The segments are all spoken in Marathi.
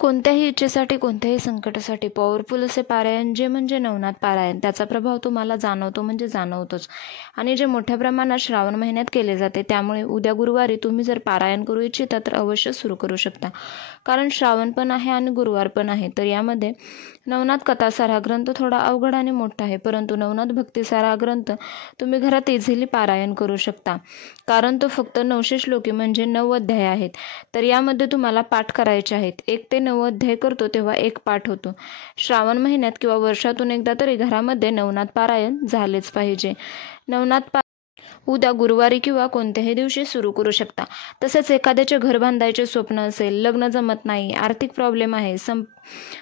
कोणत्याही इच्छेसाठी, कोणत्याही संकटासाठी पॉवरफुल असे पारायण जे म्हणजे नवनाथ पारायण, त्याचा प्रभाव तुम्हाला जाणवतो म्हणजे जाणवतोच. आणि जे मोठ्या प्रमाणात श्रावण महिन्यात केले जाते, त्यामुळे उद्या गुरुवारी तुम्ही जर पारायण करू इच्छिता तर अवश्य सुरू करू शकता. कारण श्रावण पण आहे आणि गुरुवार पण आहे. तर यामध्ये नवनाथ कथासार हा ग्रंथ थोडा अवघड आणि मोठा आहे, परंतु नवनाथ भक्तिसार हा ग्रंथ तुम्ही घरात इझिली पारायण करू शकता. कारण तो फक्त 900 श्लोकी म्हणजे 9 अध्याय आहेत. तर यामध्ये तुम्हाला पाठ करायचे आहेत. 1 ते 9 अध्याय करतो तेव्हा एक पाठ होतो. श्रावण महिन्यात किंवा वर्षातून एकदा तरी घरामध्ये नवनाथ पारायण झालेच पाहिजे. नवनाथ उद्या गुरुवारी किंवा कोणत्याही दिवशी सुरू करू शकता. तसेच एखाद्याचे घर बांधायचे स्वप्न असेल, लग्न जमत नाही, आर्थिक प्रॉब्लेम आहे,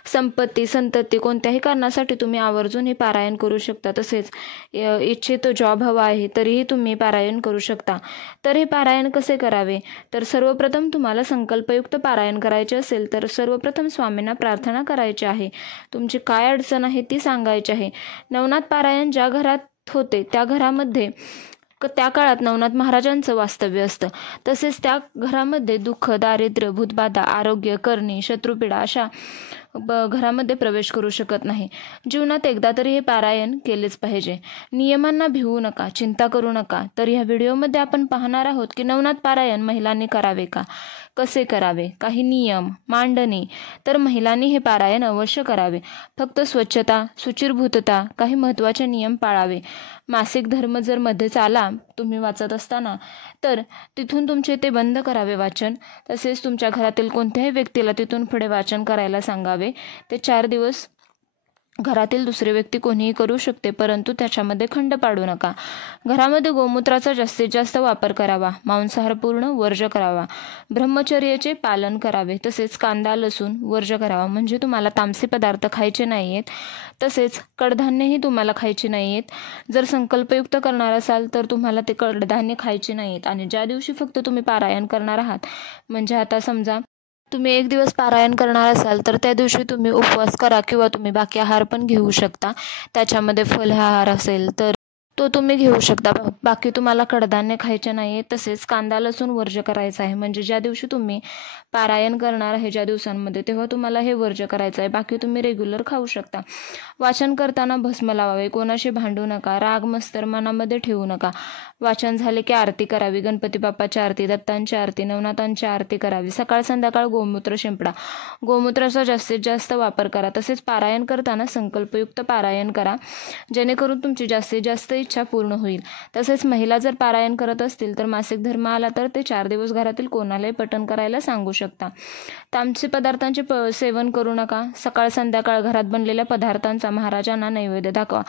संपत्ती संतती कोणत्याही कारणासाठी तुम्ही आवर्जून हे पारायण करू शकता. तसेच इच्छित जॉब हवा आहे तरीही तुम्ही पारायण करू शकता. तर हे पारायण कसे करावे, तर सर्वप्रथम तुम्हाला संकल्पयुक्त पारायण करायचे असेल तर सर्वप्रथम स्वामींना प्रार्थना करायची आहे. तुमची काय अडचण आहे ती सांगायची आहे. नवनाथ पारायण ज्या घरात होते त्या घरामध्ये त्या काळात नवनाथ महाराजांचं वास्तव्य असतं. तसेच त्या घरामध्ये दुःख, दारिद्र्य, भूतबाधा, आरोग्य, करणी, शत्रुपीडा अशा घरामध्ये प्रवेश करू शकत नाही. जीवनात एकदा तरी हे पारायण केलेच पाहिजे. नियमांना भिवू नका, चिंता करू नका. तर ह्या व्हिडिओमध्ये आपण पाहणार आहोत की नवनाथ पारायण महिलांनी करावे का, कसे करावे, काही नियम, मांडणी. तर महिलांनी हे पारायण अवश्य करावे. फक्त स्वच्छता, शुचिर्भूतता, काही महत्त्वाचे नियम पाळावे. मासिक धर्म जर मध्येच आला तुम्ही वाचत असताना तर तिथून तुमचे ते बंद करावे वाचन. तसेच तुमच्या घरातील कोणत्याही व्यक्तीला तिथून पुढे वाचन करायला सांगावे. ते 4 दिवस घरातील दुसरी व्यक्ती कोणीही करू शकते, परंतु त्याच्यामध्ये खंड पाडू नका. घरामध्ये गोमूत्राचा जास्तीत जास्त वापर करावा. मांसाहार पूर्ण वर्ज्य करावा. ब्रह्मचर्याचे पालन करावे. तसेच कांदा, लसूण वर्ज्य करावा. म्हणजे तुम्हाला तामसी पदार्थ खायचे नाही आहेत. तसेच कडधान्यही तुम्हाला खायची नाही आहेत. जर संकल्पयुक्त करणार असाल तर तुम्हाला ते कडधान्य खायचे नाही आहेत. आणि ज्या दिवशी फक्त तुम्ही पारायण करणार आहात, म्हणजे आता समजा तुम्ही 1 दिवस पारायण करणार असाल तर त्या दिवशी तुम्ही उपवास करा किंवा तुम्ही बाकी आहार पण घेऊ शकता. त्याच्यामध्ये फलाहार असेल तर तो तुम्ही घेऊ शकता. बाकी तुम्हाला कडधान्य खायचे नाही आहे. तसेच कांदा लसूण वर्ज्य करायचं आहे. म्हणजे ज्या दिवशी तुम्ही पारायण करणार आहे ज्या दिवसांमध्ये, तेव्हा तुम्हाला हे वर्ज्य करायचं आहे. बाकी तुम्ही रेग्युलर खाऊ शकता. वाचन करताना भस्म लावावे. कोणाशी भांडू नका. राग मत्सर मनामध्ये ठेवू नका. वाचन झाले की आरती करावी. गणपती बाप्पाची आरती, दत्तांची आरती, नवनाथांची आरती करावी. सकाळ संध्याकाळ गोमूत्र शिंपडा. गोमूत्राचा जास्तीत जास्त वापर करा. तसेच पारायण करताना संकल्पयुक्त पारायण करा, जेणेकरून तुमची जास्तीत जास्त इच्छा पूर्ण होईल. तसेच महिला जर पारायण करत असतील तर मासिक धर्म आला तर ते 4 दिवस घरातील कोणालाही पठण करायला सांगू शकता. तामसी पदार्थांचे सेवन करू नका. सकाळ संध्याकाळ घरात बनलेल्या पदार्थांचा महाराजांना नैवेद्य दाखवा.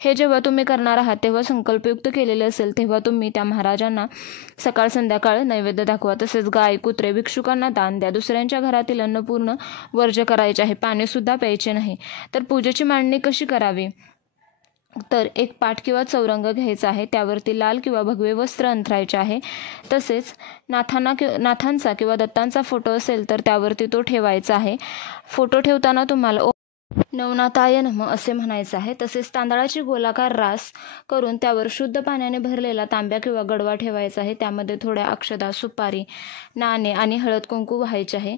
हे जेव्हा तुम्ही करणार आहात तेव्हा संकल्पयुक्त केलेले असेल तेव्हा तुम्ही त्या महाराजांना सकाळ संध्याकाळ नैवेद्य दाखवा. तसेच गाय, कुत्रे, भिक्षुकांना दान द्या. दुसऱ्यांच्या घरातील अन्न पूर्ण वर्ज्य करायचे आहे. पाणीसुद्धा प्यायचे नाही. तर पूजेची मांडणी कशी करावी, तर एक पाट किंवा चौरंग घ्यायचा आहे. त्यावरती लाल किंवा भगवे वस्त्र अंथरायचे आहे. तसेच नाथांचा किंवा दत्तांचा फोटो असेल तर त्यावरती तो ठेवायचा आहे. फोटो ठेवताना तुम्हाला नवनाथाय नमः असे म्हणायचं आहे. तसेच तांदळाची गोलाकार रास करून त्यावर शुद्ध पाण्याने भरलेला तांब्या किंवा गडवा ठेवायचा आहे. त्यामध्ये थोड्या अक्षता, सुपारी, नाणे आणि हळद कुंकू व्हायचे आहे.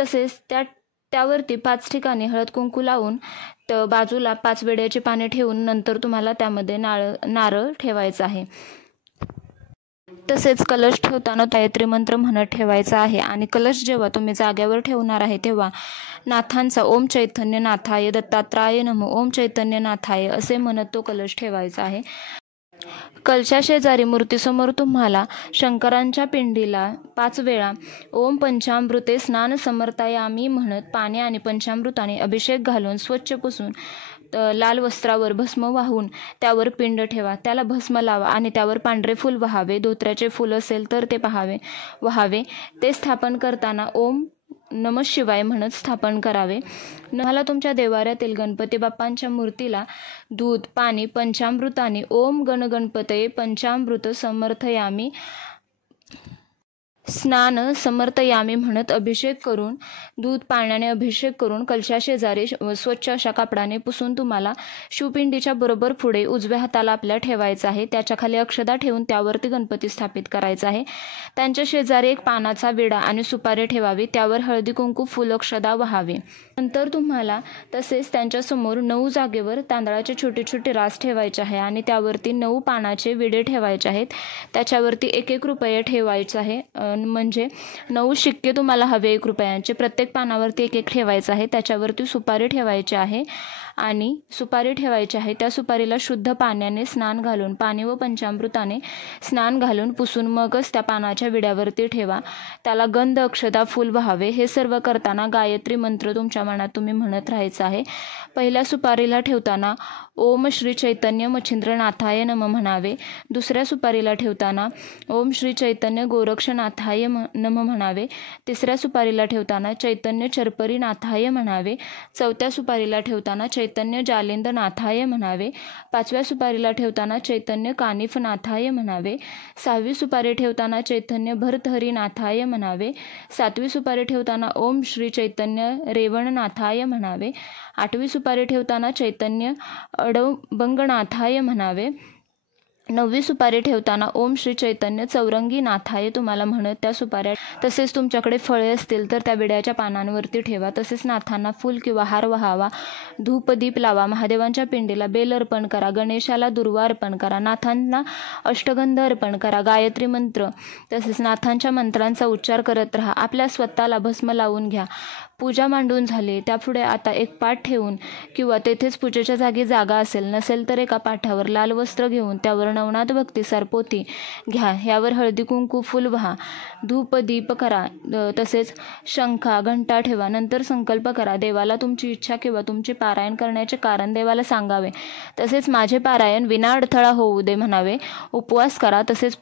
तसेच त्यावरती 5 ठिकाणी हळद कुंकू लावून बाजूला 5 बेड्याची पाने ठेवून नंतर तुम्हाला त्यामध्ये नारळ ठेवायचा आहे. तसेच कलश ठेवताना गायत्री मंत्र म्हणत ठेवायचा आहे. आणि कलश जेव्हा तुम्ही जाग्यावर ठेवणार आहे तेव्हा नाथांचा ओम चैतन्य नाथाय दत्तात्राय नमः ओम चैतन्य नाथाय असे म्हणत तो कलश ठेवायचा आहे. कलशा शेजारी मूर्तीसमोर तुम्हाला शंकरांच्या पिंडीला 5 वेळा ओम पंचामृते स्नान समर्पयामी म्हणत पाणी आणि पंचामृताने अभिषेक घालून स्वच्छ पुसून लाल वस्त्रावर भस्म वाहून त्यावर पिंड ठेवा. त्याला भस्म लावा आणि त्यावर पांढरे फूल वहावे. धोत्र्याचे फूल असेल तर ते वहावे. ते स्थापन करताना ओम नमः शिवाय म्हणत स्थापन करावे. तुम्हाला तुमच्या देवाऱ्यातील गणपती बाप्पांच्या मूर्तीला दूध, पाणी, पंचामृताने ओम गणगणपतये पंचामृत समर्थयामी स्नान समर्थयामी म्हणत अभिषेक करून, दूध पाण्याने अभिषेक करून कलशा शेजारी स्वच्छ अशा कापडाने पुसून तुम्हाला शिवपिंडीच्या बरोबर पुढे उजव्या हाताला आपल्या ठेवायचं आहे. त्याच्या खाली अक्षदा ठेवून त्यावरती गणपती स्थापित करायचा आहे. त्यांच्या शेजारी एक पानाचा विडा आणि सुपारी ठेवावी. त्यावर हळदी कुंकू फुल अक्षदा वहावी. नंतर तुम्हाला तसेच त्यांच्यासमोर 9 जागेवर तांदळाचे छोटे छोटे रास ठेवायचे आहे आणि त्यावरती 9 पानाचे विडे ठेवायचे आहेत. त्याच्यावरती 1-1 रुपये ठेवायचा आहे. म्हणजे 9 शिक्के तुम्हाला हवे 1 रुपयांचे. प्रत्येक पानावरती 1-1 ठेवायचं आहे. त्याच्यावरती सुपारी ठेवायची आहे आणि सुपारी ठेवायची आहे. त्या सुपारीला शुद्ध पाण्याने स्नान घालून, पाणी व पंचामृताने स्नान घालून पुसून मगच त्या पानाच्या विड्यावरती ठेवा. त्याला गंध अक्षता फूल व्हावे. हे सर्व करताना गायत्री मंत्र तुमच्या मनात तुम्ही म्हणत राहायचं आहे. पहिल्या सुपारीला ठेवताना ओम श्री चैतन्य मच्छिंद्रनाथाय नम म्हणावे. दुसऱ्या सुपारीला ठेवताना ओम श्री चैतन्य गोरक्षनाथाय नम म्हणावे. तिसऱ्या सुपारीला ठेवताना चैतन्य चरपरीनाथाय म्हणावे. चौथ्या सुपारीला ठेवताना चैतन्य जालिंदनाथाय म्हणावे. 5व्या सुपारीला ठेवताना चैतन्य कानिफनाथाय म्हणावे. 6वी सुपारी ठेवताना चैतन्य भरतहरीनाथाय म्हणावे. 7वी सुपारी ठेवताना ओम श्री चैतन्य रेवणनाथाय म्हणावे. 8वी सुपारी ठेवताना चैतन्य अडबंगनाथाय म्हणावे. 9वी सुपारी ठेवताना ओम श्री चैतन्य चौरंगीनाथाय तुम्हाला म्हणत त्या सुपाऱ्या, तसेच तुमच्याकडे फळे असतील तर त्या विड्याच्या पानांवरती ठेवा. तसेच नाथांना फूल किंवा हार वहावा. धूप दीप लावा. महादेवांच्या पिंडीला बेल अर्पण करा. गणेशाला दुर्वा अर्पण करा. नाथांना अष्टगंध अर्पण करा. गायत्री मंत्र तसेच नाथांच्या मंत्रांचा उच्चार करत राहा. आपल्या स्वतःला भस्म लावून घ्या. पूजा मांडून झाली. त्यापुढे आता एक पाट ठेवून किंवा तेथेच पूजेच्या जागी जागा असेल, नसेल तर एका पाठावर लाल वस्त्र घेऊन त्यावर नवनाथ भक्तिसार पोथी घ्या. यावर हळदी कुंकू फुल व्हा. धूप दीप करा. तसेच शंखा घंटा ठेवा. नंतर संकल्प करा. देवाला तुमची इच्छा किंवा तुमचे पारायण करण्याचे कारण देवाला सांगावे. तसेच माझे पारायण विना अडथळा होऊ दे म्हणावे. उपवास करा. तसेच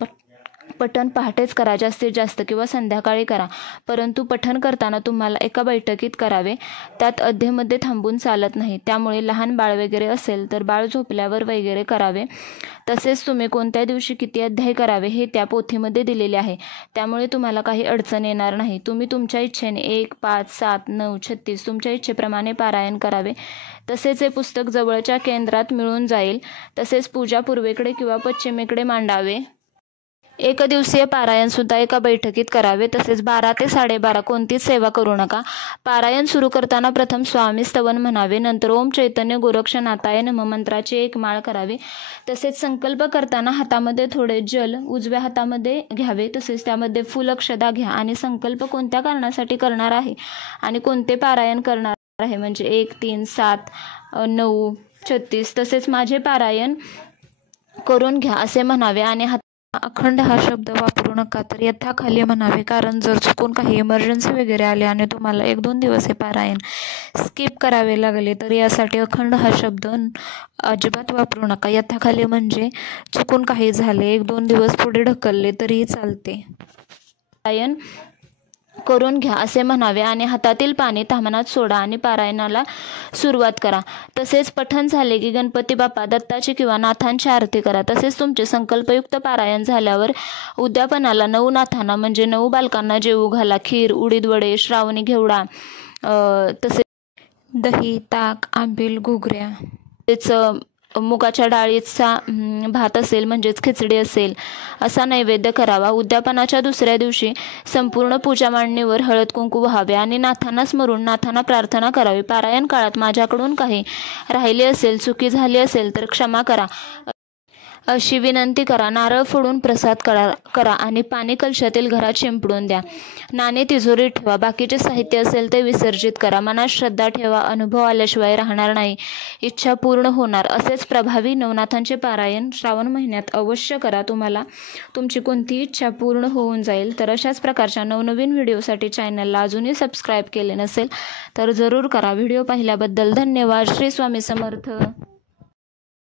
पठण पहाटेच करा. जास्तीत जास्त किंवा संध्याकाळी करा. परंतु पठण करताना तुम्हाला एका बैठकीत करावे. त्यात अध्येमध्ये थांबून चालत नाही. त्यामुळे लहान बाळ वगैरे असेल तर बाळ झोपल्यावर वगैरे करावे. तसेच तुम्ही कोणत्या दिवशी किती अध्याय करावे हे त्या पोथीमध्ये दिलेले आहे. त्यामुळे तुम्हाला काही अडचण येणार नाही. तुम्ही तुमच्या इच्छेने 1, 5, 7, 9, 36 तुमच्या इच्छेप्रमाणे पारायण करावे. तसेच हे पुस्तक जवळच्या केंद्रात मिळून जाईल. तसेच पूजा पूर्वेकडे किंवा पश्चिमेकडे मांडावे. एकदिवसीय पारायण सुद्धा एका बैठकीत करावे. तसेच 12 ते 12:30 कोणतीच सेवा करू नका. पारायण सुरू करताना प्रथम स्वामी स्तवन म्हणावे. नंतर ओम चैतन्य गोरक्षनाथाय नमः मंत्राची 1 माळ करावी. तसेच संकल्प करताना हातामध्ये थोडे जल उजव्या हातामध्ये घ्यावे. तसेच त्यामध्ये फुल अक्षदा घ्या आणि संकल्प कोणत्या कारणासाठी करणार आहे आणि कोणते पारायण करणार आहे, म्हणजे 1, 3, 7, 9, 36 तसेच माझे पारायण करून घ्या असे म्हणावे. आणि अखंड हा शब्द वापरू नका, तर यथाखाली म्हणावे. कारण जर चुकून काही इमर्जन्सी वगैरे आली आणि तुम्हाला 1-2 दिवस हे पारायण स्किप करावे लागले तर यासाठी अखंड हा शब्द अजिबात वापरू नका. यथाखाली म्हणजे चुकून काही झाले, 1-2 दिवस पुढे ढकलले तरीही चालते. पारायण करून घ्या असे म्हणावे आणि हातातील पाणी ताम्हनात सोडा आणि पारायणाला सुरुवात करा. तसेच पठण झाले की गणपती बाप्पा दत्ताची किंवा नाथांची आरती करा. तसेच तुमचे संकल्पयुक्त पारायण झाल्यावर उद्यापनाला 9 नाथांना म्हणजे 9 बालकांना जेवू घाला. खीर, उडीद वडे, श्रावणी घेवडा, तसेच दही, ताक, आंबील, घुगऱ्या, तसेच मुगाच्या डाळीचा भात असेल म्हणजेच खिचडी असेल असा नैवेद्य करावा. उद्यापनाच्या दुसऱ्या दिवशी संपूर्ण पूजा मांडणीवर हळद कुंकू व्हावे आणि नाथांना स्मरून नाथांना प्रार्थना करावी. पारायण काळात माझ्याकडून काही राहिले असेल, चुकी झाली असेल तर क्षमा करा अशी विनंती करा. नारळ फोडून प्रसाद करा आणि पाणी कलशातील घरात शिंपडून द्या. नाणे तिजोरीत ठेवा. बाकीचे साहित्य असेल ते विसर्जित करा. मनात श्रद्धा ठेवा. अनुभव आल्याशिवाय राहणार नाही. इच्छा पूर्ण होणार. असेच प्रभावी नवनाथांचे पारायण श्रावण महिन्यात अवश्य करा. तुम्हाला तुमची कोणतीही इच्छा पूर्ण होऊन जाईल. तर अशाच प्रकारच्या नवनवीन व्हिडिओसाठी चॅनलला अजूनही सबस्क्राईब केले नसेल तर जरूर करा. व्हिडिओ पाहिल्याबद्दल धन्यवाद. श्री स्वामी समर्थ.